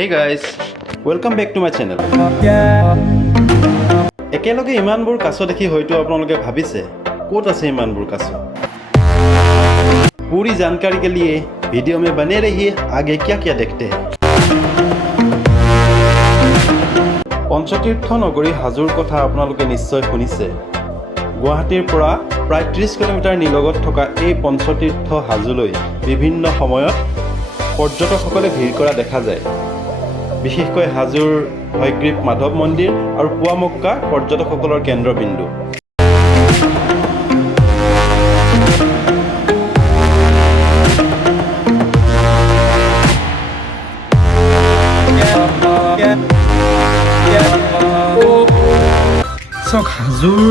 Hey guys, welcome back to my channel. একেলগে ইমানবোৰ কাছ দেখি হয়তো আপোনালোকে ভাবিছে ক'ত আছে ইমানবোৰ কাছ। पूरी जानकारी के लिए वीडियो में बने रहिए, आगे क्या क्या देखते हैं। पंचतीर्थ नगरी हाजोर कथा আপোনালোকে নিশ্চয় শুনিছে। গুৱাহাটীৰ পৰা প্ৰায় 30 কিলোমিটাৰ নিলগত থকা এই পঞ্চতীৰ্থ হাজোলৈ বিভিন্ন সময়ত পৰ্যটকসকলে ভিৰ কৰা দেখা যায়। বিশেষকৈ হাজোৰ হয়গ্ৰীৱ মাধৱ মন্দিৰ আৰু পুৱামক্কা পৰ্যটকসকলৰ কেন্দ্ৰবিন্দু। চাওক, হাজোৰ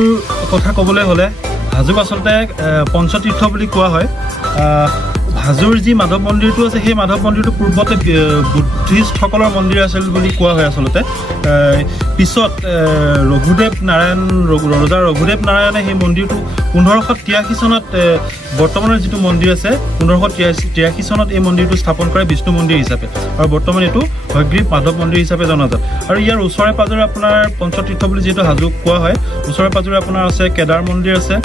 কথা ক'বলৈ হ'লে হাজোক আচলতে পঞ্চতীৰ্থ বুলি কোৱা হয়। হাজোৰ যি মাধৱ মন্দিৰটো আছে সেই মাধৱ মন্দিৰটো পূৰ্বতে বুদ্ধিষ্টসকলৰ মন্দিৰ আছিল বুলি কোৱা হয়। আচলতে পিছত ৰজা ৰঘুদেৱ নাৰায়ণে সেই মন্দিৰটো 1583 চনত বৰ্তমানৰ যিটো মন্দিৰ আছে 1583 চনত এই মন্দিৰটো স্থাপন কৰে বিষ্ণু মন্দিৰ হিচাপে, আৰু বৰ্তমান এইটো হয়গ্ৰীৱ মাধৱ মন্দিৰ হিচাপে জনাজাত। আৰু ইয়াৰ ওচৰে পাজৰে আপোনাৰ পঞ্চতীৰ্থ বুলি যিহেতু হাজোক কোৱা হয়, ওচৰে পাজৰে আপোনাৰ আছে কেদাৰ মন্দিৰ আছে,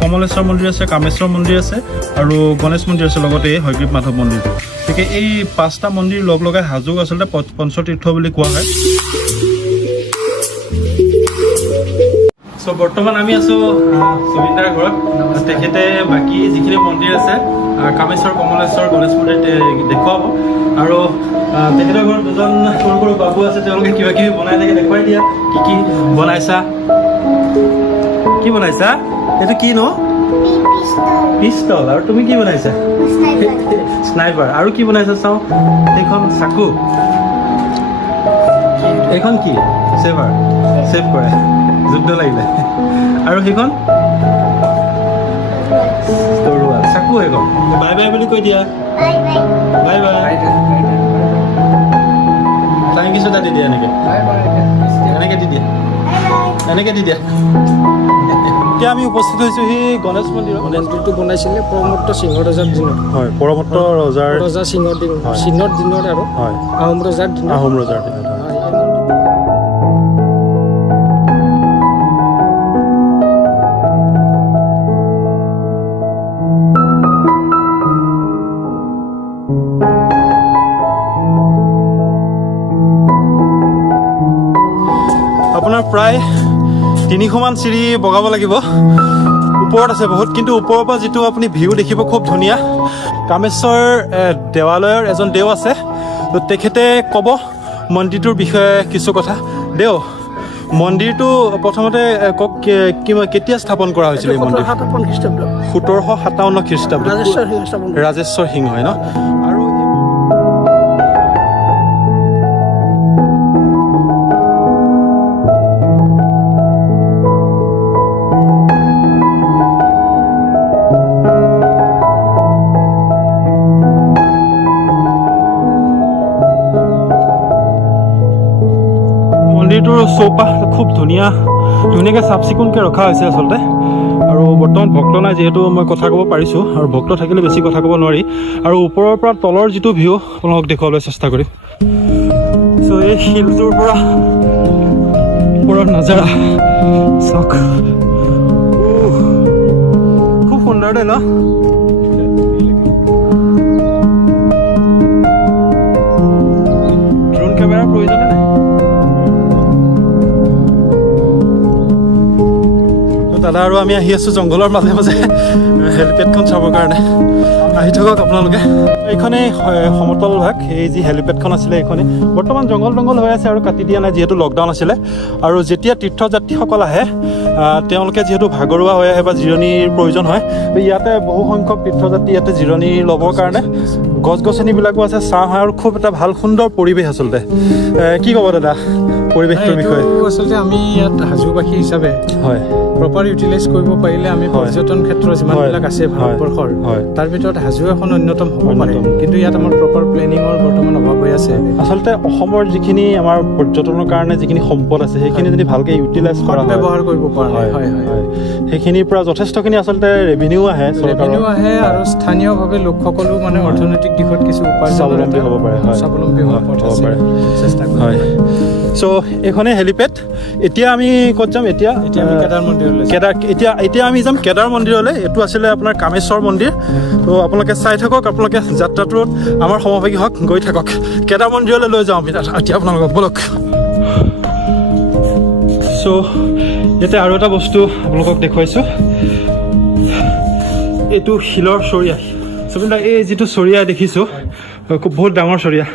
কমলেশ্বৰ মন্দিৰ আছে, কামেশ্বৰ মন্দিৰ আছে আৰু গণেশ মন্দিৰ আছে, লগতে এই হয়গ্ৰীৱ মাধৱ মন্দিৰটো। গতিকে এই 5টা মন্দিৰ লগ লগাই হাজোক আচলতে পঞ্চতীৰ্থ বুলি কোৱা হয়। বৰ্তমান আমি আছো সুবিন্দাৰ ঘৰত। তেখেতে বাকী যিখিনি মন্দিৰ আছে কামেশ্বৰ, কমলেশ্বৰ, গণেশ মন্দিৰ দেখুৱাব, আৰু তেখেতৰ ঘৰত দুজন সৰু সৰু বাবু আছে, তেওঁলোকে কিবা কিবি বনাই থাকে। দেখুৱাই দিয়া কি কি বনাইছা, কি বনাইছা? এইটো কি ন? পিষ্টল। আৰু তুমি কি বনাইছা? স্নাইপাৰ। আৰু কি বনাইছা চাওঁ? এইখন চাকু। এইখন কি? চেভাৰ, চেভ কৰে, যুদ্ধ লাগিলে। আৰু সেইখন তৰোৱাল। চাকু সেইখন। বাই বাই বুলি কৈ দিয়া। Bye bye. থেংক ইউ এটা দি দিয়া, এনেকে এনেকে দি দিয়া, এনেকে দি দিয়া। এতিয়া আমি উপস্থিত হৈছোঁ সেই গণেশ মন্দিৰত। মন্দিৰটো বনাইছিলে পৰমত্ত সিংহ ৰজাৰ দিনত। হয়, পৰমত্ত ৰজা সিংহৰ দিনত আৰু হয়, আহোম ৰজাৰ দিনত। আহোম ৰজাৰ দিনত। আপোনাৰ প্ৰায় 300মান চিৰি বগাব লাগিব। ওপৰত আছে বহুত, কিন্তু ওপৰৰ পৰা যিটো আপুনি ভিউ দেখিব খুব ধুনীয়া। কামেশ্বৰ দেৱালয়ৰ এজন দেও আছে, তো তেখেতে ক'ব মন্দিৰটোৰ বিষয়ে কিছু কথা। দেও, মন্দিৰটো প্ৰথমতে কওক, কেতিয়া স্থাপন কৰা হৈছিল এই মন্দিৰ? 1757 খ্ৰীষ্টাব্দ। ৰাজেশ্বৰ সিংহই ন? আৰু মন্দিৰটোৰ চৌপাশ খুব ধুনীয়াকৈ চাফ চিকুণকৈ ৰখা হৈছে আচলতে। আৰু বৰ্তমান ভক্ত নাই যিহেতু মই কথা ক'ব পাৰিছোঁ, আৰু ভক্ত থাকিলে বেছি কথা ক'ব নোৱাৰি। আৰু ওপৰৰ পৰা তলৰ যিটো ভিউ আপোনালোকক দেখুৱাবলৈ চেষ্টা কৰিম। চ' এই শিলটোৰ পৰা ওপৰৰ নাজাৰা চাওক, খুব সুন্দৰ দেই ন? ড্ৰোন কেমেৰাৰ প্ৰয়োজনে নাই। দাদা আৰু আমি আহি আছোঁ জংঘলৰ মাজে মাজে হেলিপেডখন চাবৰ কাৰণে। আহি থাকক আপোনালোকে। এইখনেই সমতল ভাগ, এই যি হেলিপেডখন আছিলে এইখনেই। বৰ্তমান জংঘল হৈ আছে আৰু কাটি দিয়া নাই যিহেতু লকডাউন আছিলে। আৰু যেতিয়া তীৰ্থযাত্ৰীসকল আহে, তেওঁলোকে যিহেতু ভাগৰুৱা হৈ আহে বা জিৰণিৰ প্ৰয়োজন হয়, ইয়াতে বহু সংখ্যক তীৰ্থযাত্ৰী ইয়াতে জিৰণি ল'বৰ কাৰণে গছ গছনিবিলাকো আছে, ছাঁ হয়, আৰু খুব এটা ভাল সুন্দৰ পৰিৱেশ আচলতে। কি ক'ব দাদা পৰিৱেশটোৰ বিষয়ে? আচলতে আমি ইয়াত হাজোবাসী হিচাপে হয় প্ৰপাৰ ইউটিলাইজ কৰিব পাৰিলে আমি পৰ্যটন ক্ষেত্ৰ যিমানবিলাক আছে ভাৰতবৰ্ষৰ তাৰ ভিতৰত হাজো এখন অন্যতম হ'ব পাৰে কিন্তু ইয়াত আমাৰ প্ৰপাৰ প্লেনিঙৰ বৰ্তমান অভাৱ হৈ আছে আচলতে অসমৰ যিখিনি আমাৰ পৰ্যটনৰ কাৰণে যিখিনি সম্পদ আছে সেইখিনি যদি ভালকৈ ইউটিলাইজ কৰা হয় ব্যৱহাৰ কৰিব পৰা হয় সেইখিনিৰ পৰা যথেষ্টখিনি আচলতে ৰেভিনিউ আহে আৰু স্থানীয়ভাৱে লোকসকলো মানে অৰ্থনৈতিক দিশত কিছু স্বাৱলম্বী হ'ব পাৰে স্বাৱলম্বী হ'ব পাৰে চেষ্টা হয় চ' এইখনেই হেলিপেড এতিয়া আমি ক'ত যাম এতিয়া আমি কেদাৰ মন্দিৰলৈ এতিয়া আমি যাম কেদাৰ মন্দিৰলৈ এইটো আছিলে আপোনাৰ কামেশ্বৰ মন্দিৰ তো আপোনালোকে চাই থাকক আপোনালোকে যাত্ৰাটোত আমাৰ সমভাগী হওক গৈ থাকক কেদাৰ মন্দিৰলৈ লৈ যাওঁ আমি এতিয়া আপোনালোকক বলক চ' ইয়াতে আৰু এটা বস্তু আপোনালোকক দেখুৱাইছোঁ এইটো শিলৰ চৰিয়া চববিলাক এই যিটো চৰিয়া দেখিছোঁ খুব বহুত ডাঙৰ চৰিয়া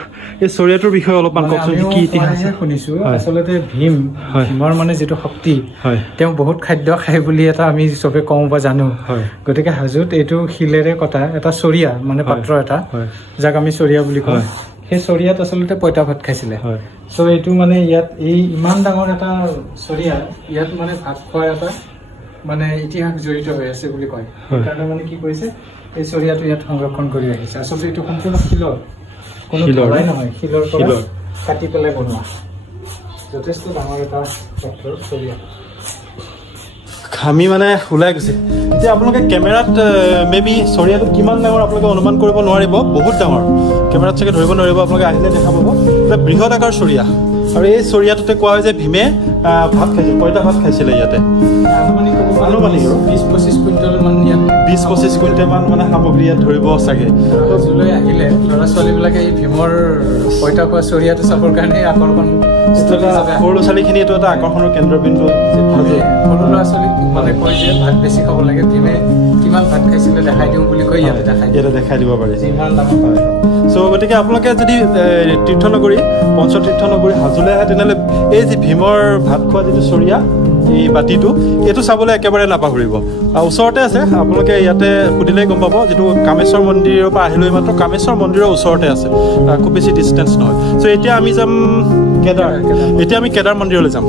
এই চৰিয়াটোৰ বিষয়ে অলপমান কওকচোন কি ইতিহাস শুনিছোঁ আচলতে ভীমৰ মানে যিটো শক্তি তেওঁ বহুত খাদ্য খায় বুলি এটা আমি চবে কওঁ বা জানো গতিকে হাজোত এইটো শিলেৰে কটা এটা চৰিয়া মানে পাত্ৰ এটা যাক আমি চৰিয়া বুলি কওঁ সেই চৰিয়াত আচলতে পঁইতা ভাত খাইছিলে চ' এইটো মানে ইয়াত এই ইমান ডাঙৰ এটা চৰিয়া ইয়াত মানে ভাত খোৱাৰ এটা মানে ইতিহাস জড়িত হৈ আছে বুলি কয় সেইকাৰণে মানে কি কৰিছে এই চৰিয়াটো ইয়াত সংৰক্ষণ কৰি ৰাখিছে আচলতে এইটো সম্পূৰ্ণ শিলৰ কোনো ধৰাই নহয় শিলৰ পৰা কাটি পেলাই বনোৱা যথেষ্ট ডাঙৰ এটা পাথৰ চৰিয়া আমি মানে ওলাই গৈছে এতিয়া আপোনালোকে কেমেৰাত মেবি চৰিয়াটো কিমান ডাঙৰ আপোনালোকে অনুমান কৰিব নোৱাৰিব বহুত ডাঙৰ কেমেৰাত চাগে ধৰিব নোৱাৰিব আপোনালোকে আহিলে দেখা পাব এটা বৃহৎ আকাৰ চৰিয়া আৰু এই চৰিয়াটোতে কোৱা হয় যে ভীমে ভাত খাইছিল পঁইতা ভাত খাইছিলে ইয়াতে আনুমানিক আৰু 20-25 কুইণ্টেলমান ইয়াত 20-25 কুইণ্টেলমান মানে সামগ্ৰী ইয়াত ধৰিব চাগে হাজোলৈ আহিলে ল'ৰা ছোৱালীবিলাকে এই ভীমৰ পঁইতা খোৱা চৰিয়াটো চাবৰ কাৰণে আকৰ্ষণ সৰু ল'ৰা ছোৱালীখিনি এইটো এটা আকৰ্ষণৰ কেন্দ্ৰবিন্দু সৰু ল'ৰা ছোৱালীক মানে কয় যে ভাত বেছি খাব লাগে ভীমে কিমান ভাত খাইছিলে দেখাই দিওঁ বুলি কৈ ইয়াতে দেখাই দিব পাৰি ইমান ডাঙৰ হয় চ' গতিকে আপোনালোকে যদি তীৰ্থনগৰী পঞ্চতীৰ্থনগৰী হাজোলৈ আহে তেনেহ'লে এই যি ভীমৰ ভাত খোৱা যিটো চৰিয়া এই বাতিটো এইটো চাবলৈ একেবাৰে নাপাহৰিব আৰু ওচৰতে আছে আপোনালোকে ইয়াতে সুধিলেই গম পাব যিটো কামেশ্বৰ মন্দিৰৰ পৰা আহিলৈ মাত্ৰ কামেশ্বৰ মন্দিৰৰ ওচৰতে আছে খুব বেছি ডিষ্টেঞ্চ নহয় চ' এতিয়া আমি যাম কেদাৰ মন্দিৰলৈ যাম